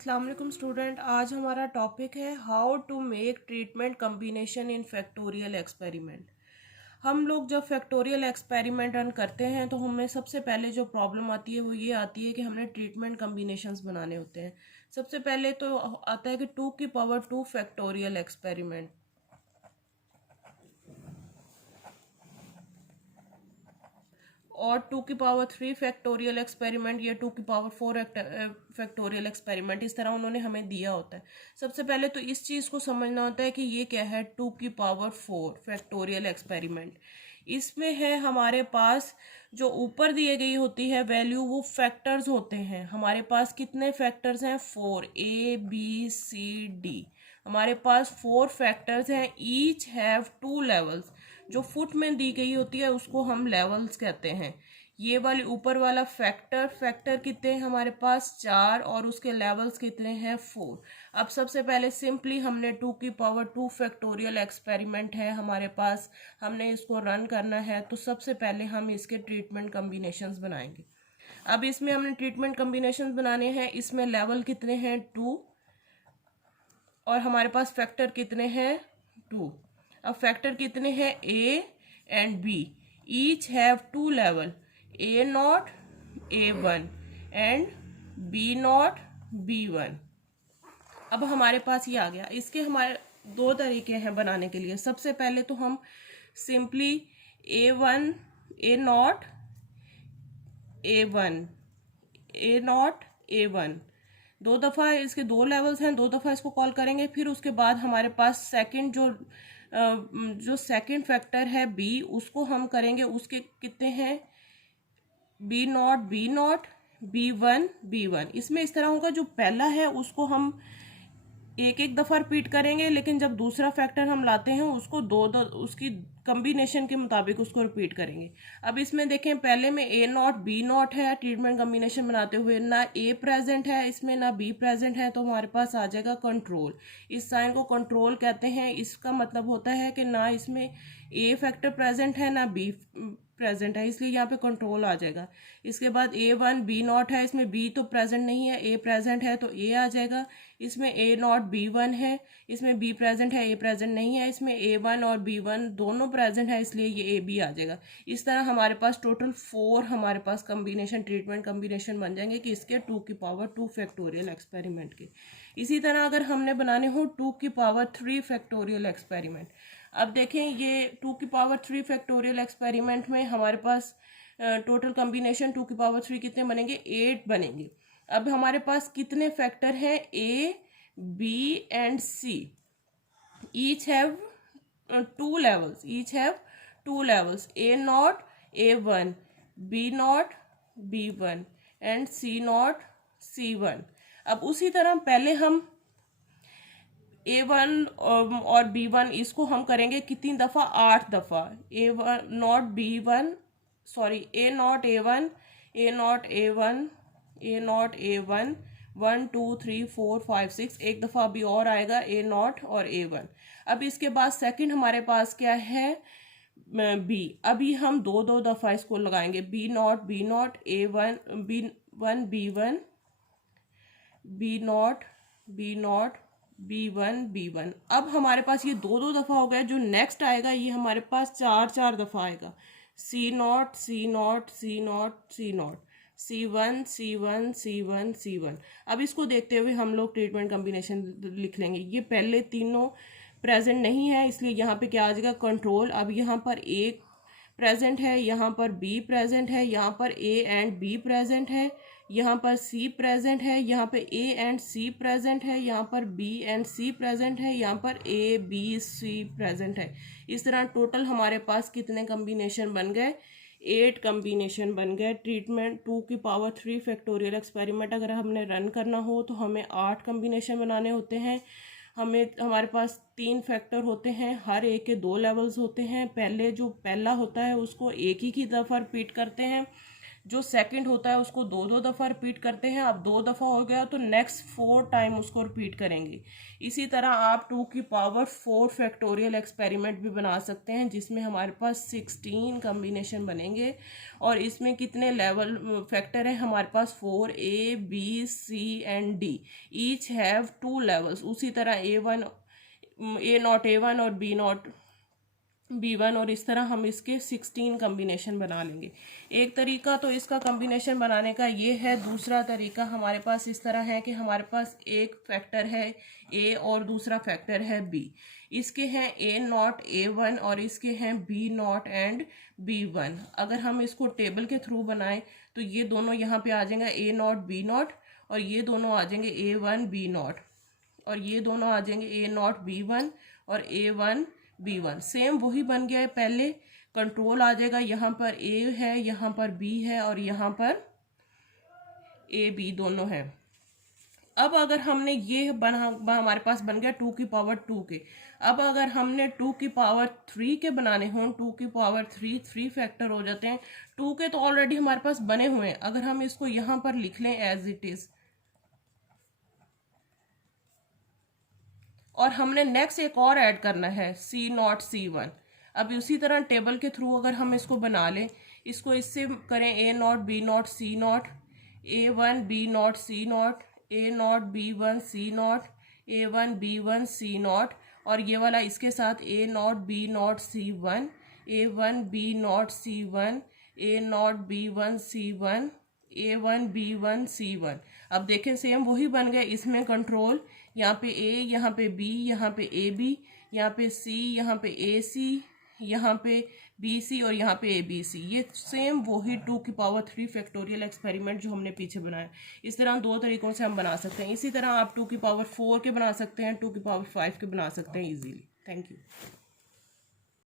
अस्सलाम वालेकुम स्टूडेंट। आज हमारा टॉपिक है how to make treatment combination in factorial experiment. हम लोग जब फैक्टोरियल एक्सपेरिमेंट रन करते हैं तो हमें सबसे पहले जो प्रॉब्लम आती है वो ये आती है कि हमने ट्रीटमेंट कम्बिनेशंस बनाने होते हैं। सबसे पहले तो आता है कि 2 की पावर 2 फैक्टोरियल एक्सपेरिमेंट, और 2 की पावर 3 फैक्टोरियल एक्सपेरिमेंट या 2 की पावर 4 फैक्टोरियल एक्सपेरिमेंट, इस तरह उन्होंने हमें दिया होता है। सबसे पहले तो इस चीज़ को समझना होता है कि ये क्या है 2 की पावर 4 फैक्टोरियल एक्सपेरिमेंट। इसमें है हमारे पास जो ऊपर दिए गई होती है वैल्यू, वो फैक्टर्स होते हैं। हमारे पास कितने फैक्टर्स हैं? 4, ABCD। हमारे पास 4 फैक्टर्स हैं। Each have 2 levels. जो फुट में दी गई होती है उसको हम लेवल्स कहते हैं। ये वाली ऊपर वाला फैक्टर कितने हैं हमारे पास? 4, और उसके लेवल्स कितने हैं? 4। अब सबसे पहले सिंपली हमने 2 की पावर 2 फैक्टोरियल एक्सपेरिमेंट है हमारे पास, हमने इसको रन करना है। तो सबसे पहले हम इसके ट्रीटमेंट कम्बिनेशंस बनाएंगे। अब इसमें हमने ट्रीटमेंट कम्बिनेशंस बनाने हैं। इसमें लेवल कितने हैं? 2, और हमारे पास फैक्टर कितने हैं? 2। अब फैक्टर कितने हैं? A and B। Each have 2 level, A0 A1 and B0 B1। अब हमारे पास ये आ गया। इसके हमारे 2 तरीके हैं बनाने के लिए। सबसे पहले तो हम simply A1 A0 A1 A0 A1 2 दफ़ा, इसके 2 लेवल्स हैं, 2 दफ़ा इसको कॉल करेंगे। फिर उसके बाद हमारे पास सेकंड जो सेकंड फैक्टर है B, उसको हम करेंगे। उसके कितने हैं? B0 B0 B1 B1। इसमें इस तरह होगा, जो पहला है उसको हम एक एक दफ़ा रिपीट करेंगे, लेकिन जब दूसरा फैक्टर हम लाते हैं उसको उसकी कम्बिनेशन के मुताबिक उसको रिपीट करेंगे। अब इसमें देखें, पहले में A0 B0 है, ट्रीटमेंट कम्बिनेशन बनाते हुए ना A प्रेजेंट है इसमें ना B प्रेजेंट है, तो हमारे पास आ जाएगा कंट्रोल। इस साइन को कंट्रोल कहते हैं। इसका मतलब होता है कि ना इसमें A फैक्टर प्रेजेंट है ना B प्रेजेंट है, इसलिए यहाँ पे कंट्रोल आ जाएगा। इसके बाद A1 B0 है, इसमें B तो प्रेजेंट नहीं है, A प्रेजेंट है तो A आ जाएगा। इसमें A0 B1 है, इसमें B प्रेजेंट है, A प्रेजेंट नहीं है। इसमें A1 और B1 दोनों प्रेजेंट है, इसलिए ये AB आ जाएगा। इस तरह हमारे पास टोटल 4 हमारे पास कम्बिनेशन, ट्रीटमेंट कम्बिनेशन बन जाएंगे कि इसके 2 की पावर 2 फैक्टोरियल एक्सपेरिमेंट के। इसी तरह अगर हमने बनाने हो 2 की पावर 3 फैक्टोरियल एक्सपेरिमेंट। अब देखें, ये 2 की पावर 3 फैक्टोरियल एक्सपेरिमेंट में हमारे पास टोटल कम्बिनेशन 2 की पावर 3 कितने बनेंगे? 8 बनेंगे। अब हमारे पास कितने फैक्टर हैं? A B and C। Each have 2 levels, each have 2 levels, A0 A1 B0 B1 and C0 C1। अब उसी तरह पहले हम A1 और B1 इसको हम करेंगे कितनी दफ़ा? 8 दफ़ा। A1 not B1 sorry A0 A1 A0 A1 A0 A1 1 2 3 4 5 6, एक दफ़ा अभी और आएगा A0 और A1। अब इसके बाद सेकंड हमारे पास क्या है? B। अभी हम 2 दफ़ा इसको लगाएंगे। B0 B0 A1 B1 B1 B0 B0 B1 B1। अब हमारे पास ये 2 दफ़ा हो गया। जो नेक्स्ट आएगा ये हमारे पास 4 दफ़ा आएगा। C0 C0 C0 C0 C1 C1 C1 C1। अब इसको देखते हुए हम लोग ट्रीटमेंट कम्बिनेशन लिख लेंगे। ये पहले तीनों प्रेजेंट नहीं है, इसलिए यहाँ पे क्या आ जाएगा? कंट्रोल। अब यहाँ पर A प्रेजेंट है, यहाँ पर B प्रेजेंट है, यहाँ पर A एंड B प्रेजेंट है, यहाँ पर C प्रेजेंट है, यहाँ पे A एंड C प्रेजेंट है, यहाँ पर B एंड C प्रेजेंट है, यहाँ पर A B C प्रेजेंट है। इस तरह टोटल हमारे पास कितने कम्बिनेशन बन गए? 8 कम्बिनेशन बन गए। ट्रीटमेंट 2 की पावर 3 फैक्टोरियल एक्सपेरिमेंट अगर हमने रन करना हो तो हमें 8 कम्बिनेशन बनाने होते हैं। हमारे पास 3 फैक्टर होते हैं, हर एक के 2 लेवल्स होते हैं। पहला होता है उसको एक ही दफ़ा रिपीट करते हैं। जो सेकंड होता है उसको दो दो दफ़ा रिपीट करते हैं। अब 2 दफ़ा हो गया तो नेक्स्ट 4 टाइम उसको रिपीट करेंगे। इसी तरह आप 2 की पावर 4 फैक्टोरियल एक्सपेरिमेंट भी बना सकते हैं, जिसमें हमारे पास 16 कम्बिनेशन बनेंगे। और इसमें कितने लेवल फैक्टर है हमारे पास? 4, A, B, C and D, each have 2 levels. उसी तरह A1 A0 A1 और B0 B1, और इस तरह हम इसके 16 कम्बिनेशन बना लेंगे। एक तरीका तो इसका कम्बिनेशन बनाने का ये है। दूसरा तरीका हमारे पास इस तरह है कि हमारे पास एक फैक्टर है A और दूसरा फैक्टर है B। इसके हैं A0 A1 और इसके हैं B0 एंड B1। अगर हम इसको टेबल के थ्रू बनाएं तो ये दोनों यहाँ पे आ जाएंगे A0 B0, और ये दोनों आ जाएंगे A1 B0, और ये दोनों आ जाएंगे A0 B1 और A1 B1। सेम वही बन गया है पहले। कंट्रोल आ जाएगा, यहाँ पर A है, यहाँ पर B है, और यहाँ पर AB दोनों है। अब अगर हमने ये हमारे पास बन गया 2 की पावर 2 के। अब अगर हमने 2 की पावर 3 के बनाने हों, 2 की पावर 3 फैक्टर हो जाते हैं। 2 के तो ऑलरेडी हमारे पास बने हुए हैं। अगर हम इसको यहाँ पर लिख लें एज इट इज, और हमने नेक्स्ट एक और ऐड करना है C0 C1। अब उसी तरह टेबल के थ्रू अगर हम इसको बना लें, इसको इससे करें A0 B0 C0, A1 B0 C0, A0 B1 C0, A1 B1 C0, और ये वाला इसके साथ A0 B0 C1, A1 B0 C1, A0 B1 C1, A1 B1 C1। अब देखें सेम वही बन गए। इसमें कंट्रोल यहाँ पे A, यहाँ पे B, यहाँ पे AB, यहाँ पे C, यहाँ पे AC, यहाँ पे BC और यहाँ पे ABC। ये सेम वही 2 की पावर 3 फैक्टोरियल एक्सपेरिमेंट जो हमने पीछे बनाया। इस तरह 2 तरीकों से हम बना सकते हैं। इसी तरह आप 2 की पावर 4 के बना सकते हैं, 2 की पावर 5 के बना सकते हैं इजीली। Thank you.